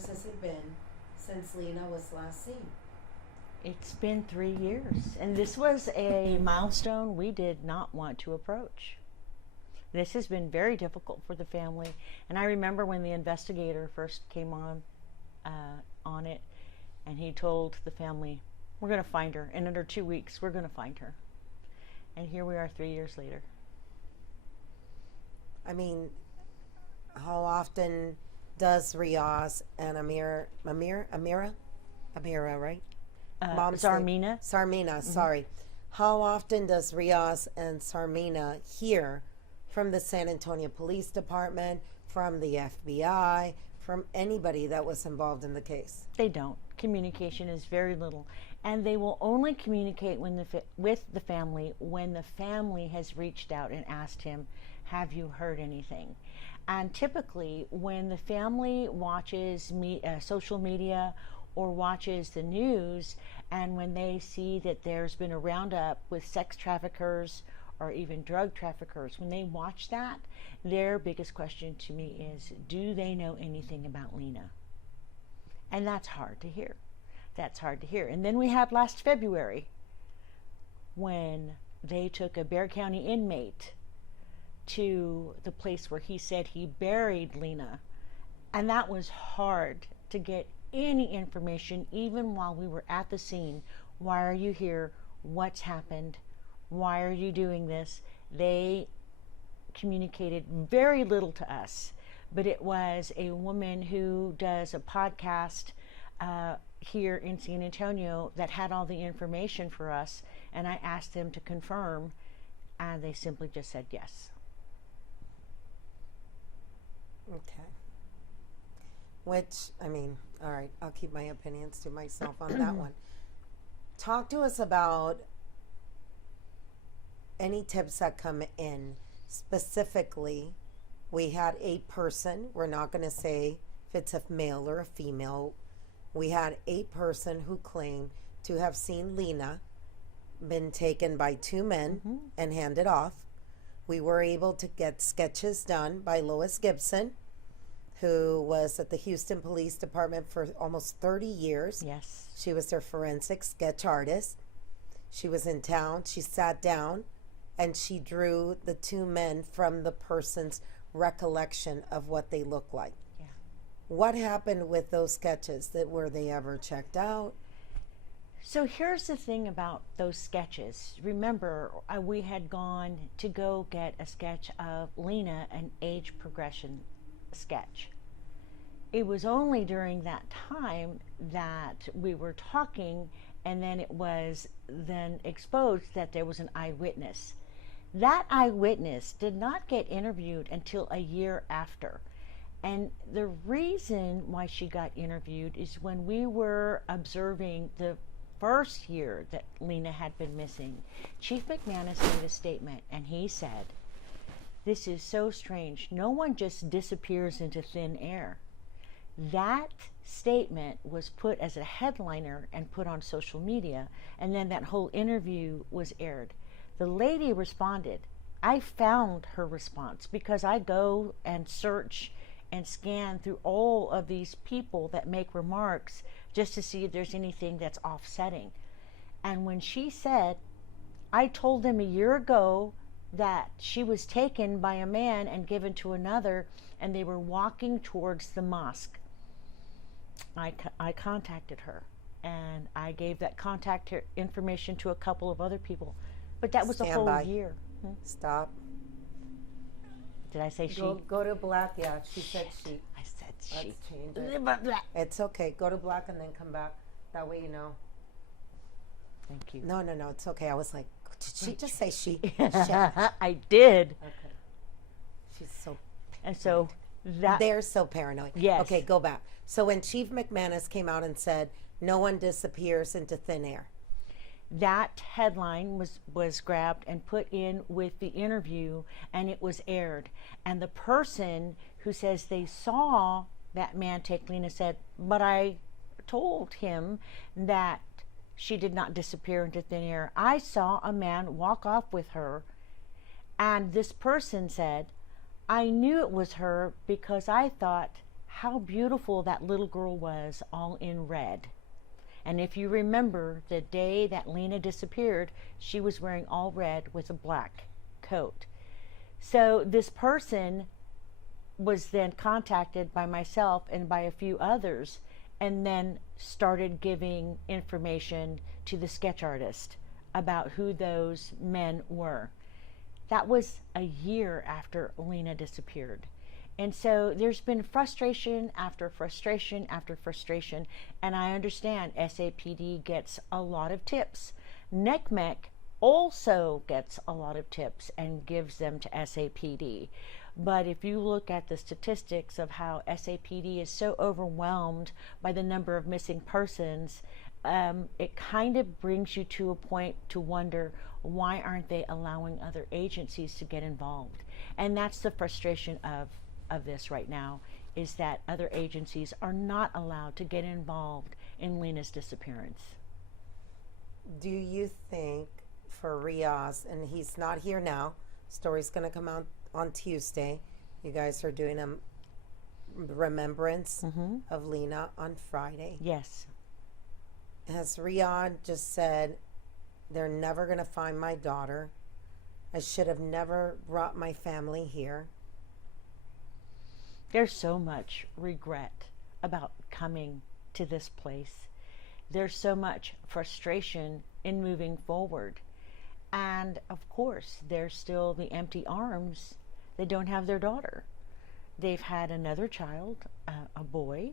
years has it been since Lina was last seen? It's been 3 years, and this was a milestone we did not want to approach. This has been very difficult for the family, and I remember when the investigator first came on it, and he told the family, we're going to find her, and under 2 weeks we're going to find her. And here we are 3 years later. I mean, how often does Riaz and Amira, right? Sarmina. Sarmina, sorry. How often does Riaz and Sarmina hear from the San Antonio Police Department, from the FBI, from anybody that was involved in the case? They don't. Communication is very little, and they will only communicate with the family when the family has reached out and asked him, have you heard anything? And typically when the family watches social media or watches the news, and when they see that there's been a roundup with sex traffickers or even drug traffickers, when they watch that, their biggest question to me is, do they know anything about Lina? And that's hard to hear. That's hard to hear. And then we had last February when they took a Bexar County inmate to the place where he said he buried Lina. And that was hard to get any information, even while we were at the scene. Why are you here? What's happened? Why are you doing this? They communicated very little to us, but it was a woman who does a podcast here in San Antonio that had all the information for us, and I asked them to confirm, and they simply just said yes. Okay. Which, I mean, all right, I'll keep my opinions to myself on that one. Talk to us about any tips that come in. Specifically, we had a person, we're not going to say if it's a male or a female, we had a person who claimed to have seen Lina been taken by two men and handed off. We were able to get sketches done by Lois Gibson, who was at the Houston Police Department for almost 30 years. Yes. She was their forensic sketch artist. She was in town. She sat down and she drew the two men from the person's recollection of what they look like. Yeah. What happened with those sketches? Were they ever checked out? So here's the thing about those sketches. Remember, we had gone to go get a sketch of Lina, an age progression sketch. It was only during that time that we were talking, and then it was then exposed that there was an eyewitness. That eyewitness did not get interviewed until a year after. And the reason why she got interviewed is when we were observing the first year that Lina had been missing, Chief McManus made a statement, and he said, "This is so strange. No one just disappears into thin air." That statement was put as a headliner and put on social media, and then that whole interview was aired. The lady responded. I found her response because I go and search and scan through all of these people that make remarks just to see if there's anything that's offsetting. And when she said, I told them a year ago that she was taken by a man and given to another, and they were walking towards the mosque, I contacted her, and I gave that contact information to a couple of other people. But that was Stand a whole by. year. Stop. Did I say she? Go to black. Yeah, she said she. I said she. Let's change it. It's okay. Go to black and then come back. That way you know. Thank you. No, it's okay. I was like, did she just say she? Shit. I did. Okay. She's so. And so that. They're so paranoid. Yes. Okay, go back. So when Chief McManus came out and said, no one disappears into thin air. That headline was grabbed and put in with the interview, and it was aired. And the person who says they saw that man take Lina said, but I told him that she did not disappear into thin air. I saw a man walk off with her, and this person said, I knew it was her because I thought, how beautiful that little girl was, all in red. And if you remember, the day that Lina disappeared, she was wearing all red with a black coat. So this person was then contacted by myself and by a few others, and then started giving information to the sketch artist about who those men were. That was a year after Lina disappeared. And so there's been frustration after frustration after frustration, and I understand SAPD gets a lot of tips. NCMEC also gets a lot of tips and gives them to SAPD. But if you look at the statistics of how SAPD is so overwhelmed by the number of missing persons, it kind of brings you to a point to wonder, why aren't they allowing other agencies to get involved? And that's the frustration of this right now, is that other agencies are not allowed to get involved in Lina's disappearance. Do you think for Riaz, and he's not here now, story's going to come out on Tuesday. You guys are doing a remembrance of Lina on Friday. Yes. Has Riyadh just said, they're never going to find my daughter. I should have never brought my family here. There's so much regret about coming to this place. There's so much frustration in moving forward. And of course, there's still the empty arms. They don't have their daughter. They've had another child, a boy.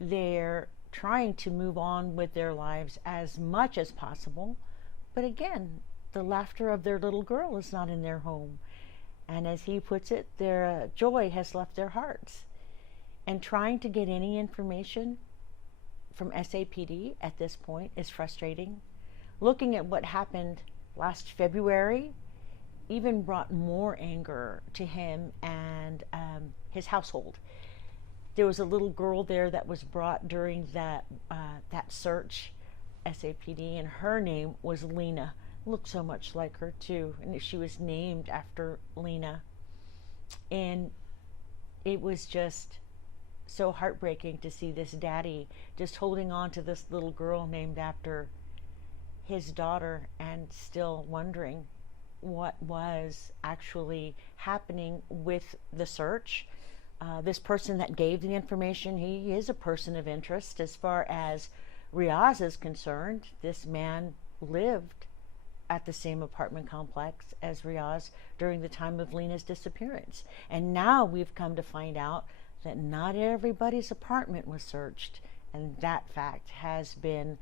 They're trying to move on with their lives as much as possible. But again, the laughter of their little girl is not in their home. And as he puts it, their joy has left their hearts. And trying to get any information from SAPD at this point is frustrating. Looking at what happened last February even brought more anger to him and his household. There was a little girl there that was brought during that search, SAPD, and her name was Lina. Looked so much like her too, and she was named after Lina. And it was just so heartbreaking to see this daddy just holding on to this little girl named after his daughter and still wondering what was actually happening with the search. This person that gave the information, he is a person of interest as far as Riaz is concerned. This man lived at the same apartment complex as Riaz during the time of Lina's disappearance. And now we've come to find out that not everybody's apartment was searched, and that fact has been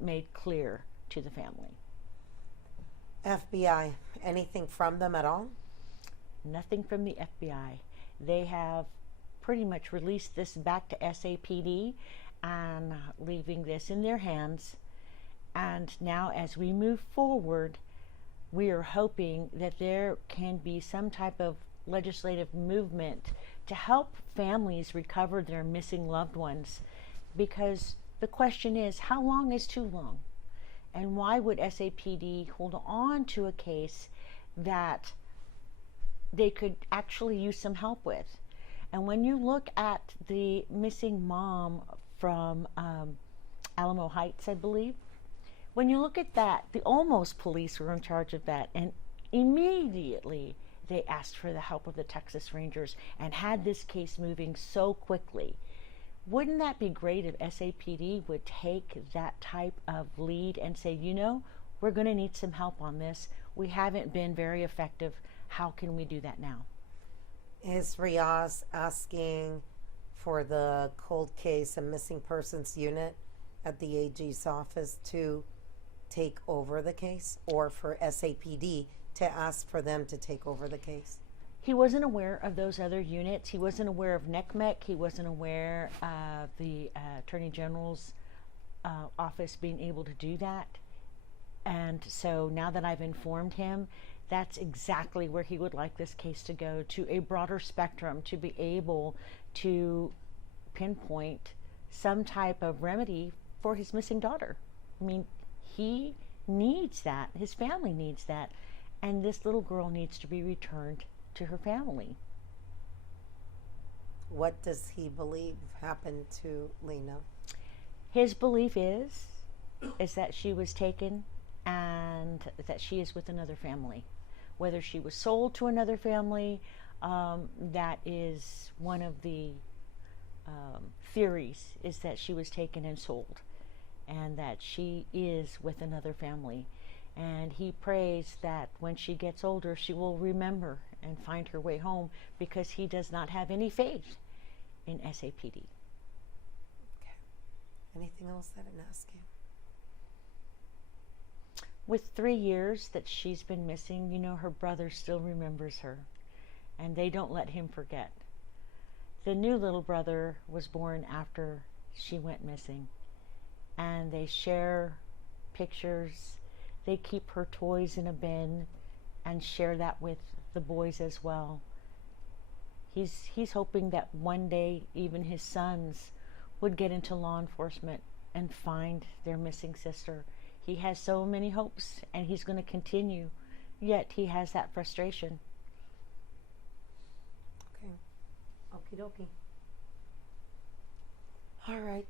made clear to the family. FBI, anything from them at all? Nothing from the FBI. They have pretty much released this back to SAPD and leaving this in their hands. And now as we move forward, we are hoping that there can be some type of legislative movement to help families recover their missing loved ones. Because the question is, how long is too long? And why would SAPD hold on to a case that they could actually use some help with? And when you look at the missing mom from Alamo Heights, I believe, when you look at that, the almost police were in charge of that, and immediately they asked for the help of the Texas Rangers and had this case moving so quickly. Wouldn't that be great if SAPD would take that type of lead and say, you know, we're going to need some help on this. We haven't been very effective. How can we do that now? Is Riaz asking for the cold case and missing persons unit at the AG's office to take over the case, or for SAPD to ask for them to take over the case? He wasn't aware of those other units. He wasn't aware of NCMEC. He wasn't aware of the Attorney General's office being able to do that. And so now that I've informed him, that's exactly where he would like this case to go, to a broader spectrum, to be able to pinpoint some type of remedy for his missing daughter. I mean, he needs that. His family needs that. And this little girl needs to be returned to her family. What does he believe happened to Lina? His belief is that she was taken and that she is with another family. Whether she was sold to another family, that is one of the theories, is that she was taken and sold, and that she is with another family. And he prays that when she gets older, she will remember and find her way home, because he does not have any faith in SAPD. Okay. Anything else that I didn't ask you? With 3 years that she's been missing, you know, her brother still remembers her, and they don't let him forget. The new little brother was born after she went missing, and they share pictures. They keep her toys in a bin and share that with the boys as well. He's hoping that one day even his sons would get into law enforcement and find their missing sister. He has so many hopes, and he's going to continue, yet he has that frustration. Okay. Okie dokie. All right.